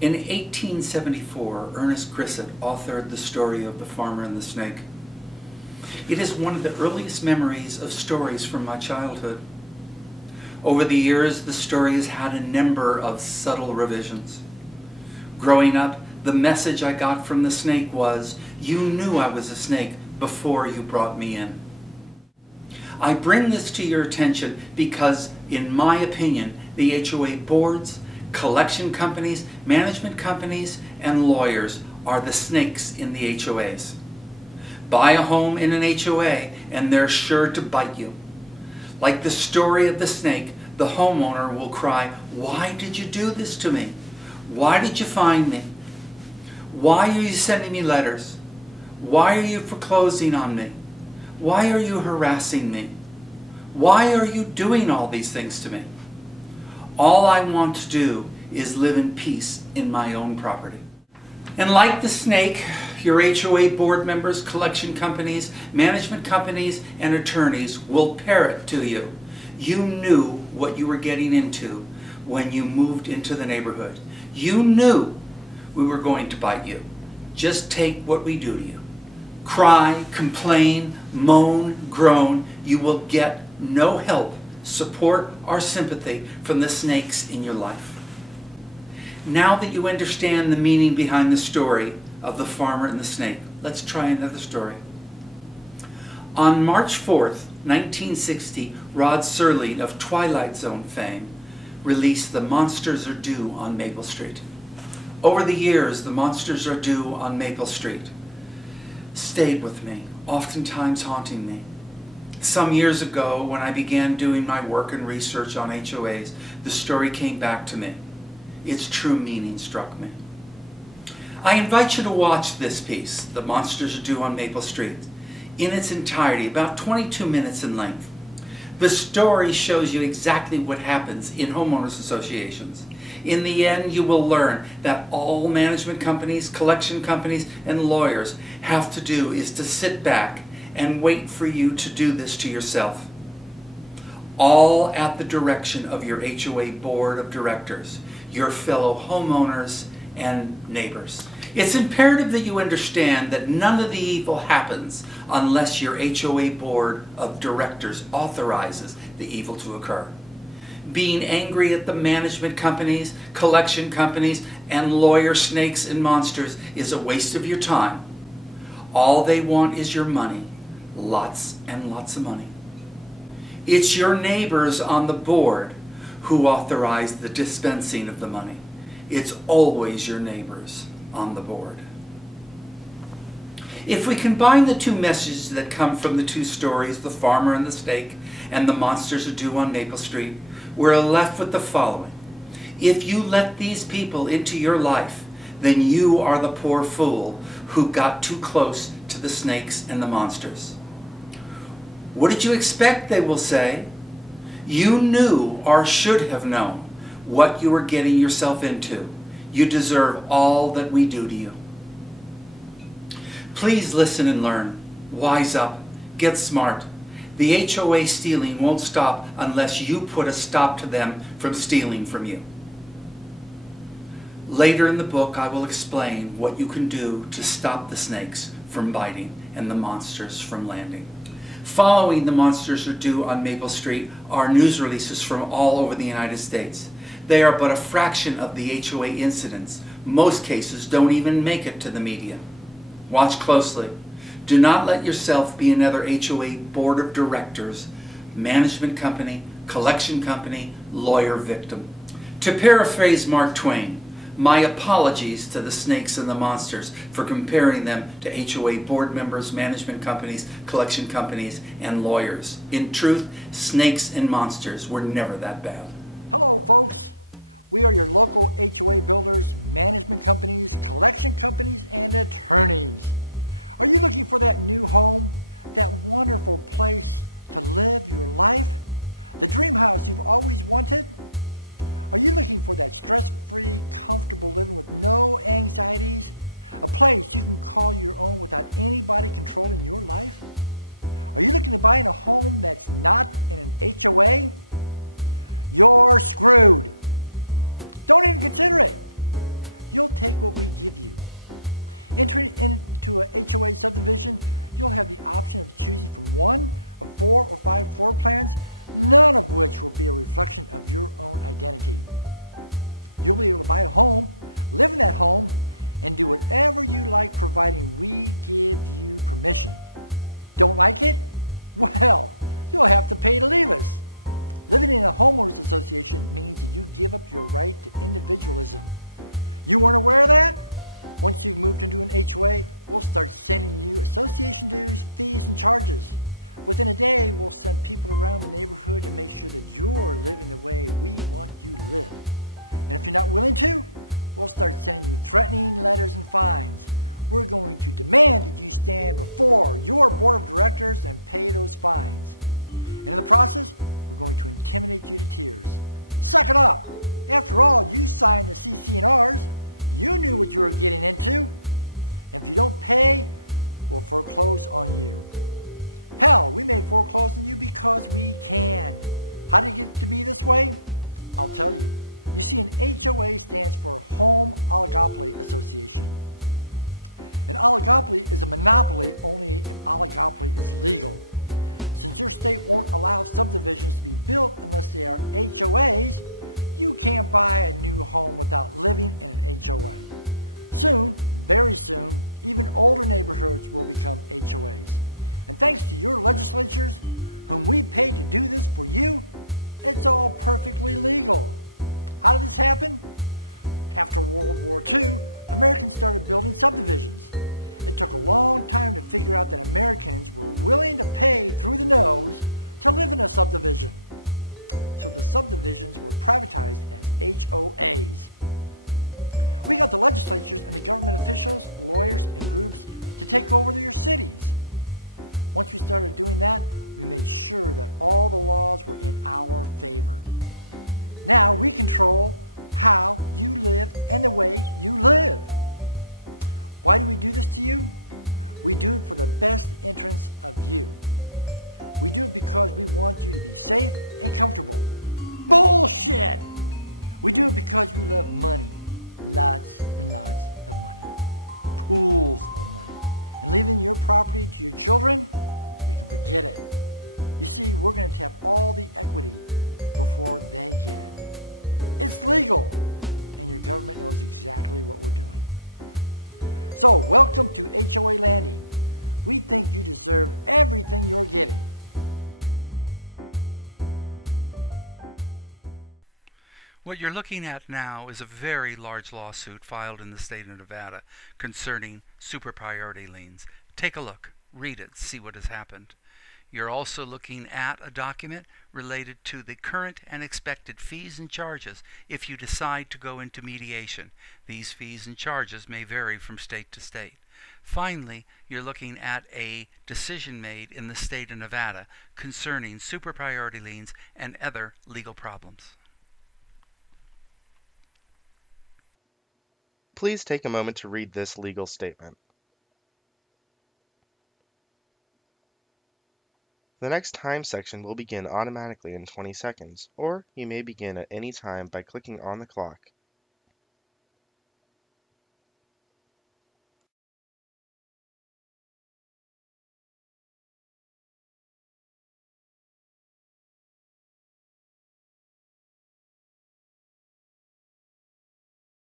In 1874, Ernest Grissett authored The Story of the Farmer and the Snake. It is one of the earliest memories of stories from my childhood. Over the years, the story has had a number of subtle revisions. Growing up, the message I got from the snake was, you knew I was a snake before you brought me in. I bring this to your attention because, in my opinion, the HOA boards, collection companies, management companies, and lawyers are the snakes in the HOAs. Buy a home in an HOA and they're sure to bite you. Like the story of the snake, the homeowner will cry, "Why did you do this to me? Why did you find me? Why are you sending me letters? Why are you foreclosing on me? Why are you harassing me? Why are you doing all these things to me? All I want to do is live in peace in my own property." And like the snake, your HOA board members, collection companies, management companies, and attorneys will parrot to you. You knew what you were getting into when you moved into the neighborhood. You knew we were going to bite you. Just take what we do to you. Cry, complain, moan, groan. You will get no help, support, or sympathy from the snakes in your life. Now that you understand the meaning behind the story of the farmer and the snake, let's try another story. On March 4th, 1960, Rod Serling of Twilight Zone fame released The Monsters Are Due on Maple Street. Over the years, The Monsters Are Due on Maple Street stayed with me, oftentimes haunting me. Some years ago, when I began doing my work and research on HOAs, the story came back to me. Its true meaning struck me. I invite you to watch this piece, The Monsters Are Due on Maple Street, in its entirety, about 22 minutes in length. The story shows you exactly what happens in homeowners associations. In the end, you will learn that all management companies, collection companies, and lawyers have to do is to sit back and wait for you to do this to yourself. All at the direction of your HOA board of directors, your fellow homeowners and neighbors. It's imperative that you understand that none of the evil happens unless your HOA board of directors authorizes the evil to occur. Being angry at the management companies, collection companies, and lawyer snakes and monsters is a waste of your time. All they want is your money. Lots and lots of money. It's your neighbors on the board who authorize the dispensing of the money. It's always your neighbors on the board. If we combine the two messages that come from the two stories, The Farmer and the Snake and The Monsters Are Due on Maple Street, we're left with the following. If you let these people into your life, then you are the poor fool who got too close to the snakes and the monsters. What did you expect, they will say. You knew or should have known what you were getting yourself into. You deserve all that we do to you. Please listen and learn. Wise up. Get smart. The HOA stealing won't stop unless you put a stop to them from stealing from you. Later in the book, I will explain what you can do to stop the snakes from biting and the monsters from landing. Following The Monsters Are Due on Maple Street are news releases from all over the United States. They are but a fraction of the HOA incidents. Most cases don't even make it to the media. Watch closely. Do not let yourself be another HOA board of directors, management company, collection company, lawyer victim. To paraphrase Mark Twain, my apologies to the snakes and the monsters for comparing them to HOA board members, management companies, collection companies, and lawyers. In truth, snakes and monsters were never that bad. What you're looking at now is a very large lawsuit filed in the state of Nevada concerning super priority liens. Take a look, read it, see what has happened. You're also looking at a document related to the current and expected fees and charges if you decide to go into mediation. These fees and charges may vary from state to state. Finally, you're looking at a decision made in the state of Nevada concerning super priority liens and other legal problems. Please take a moment to read this legal statement. The next time section will begin automatically in 20 seconds, or you may begin at any time by clicking on the clock.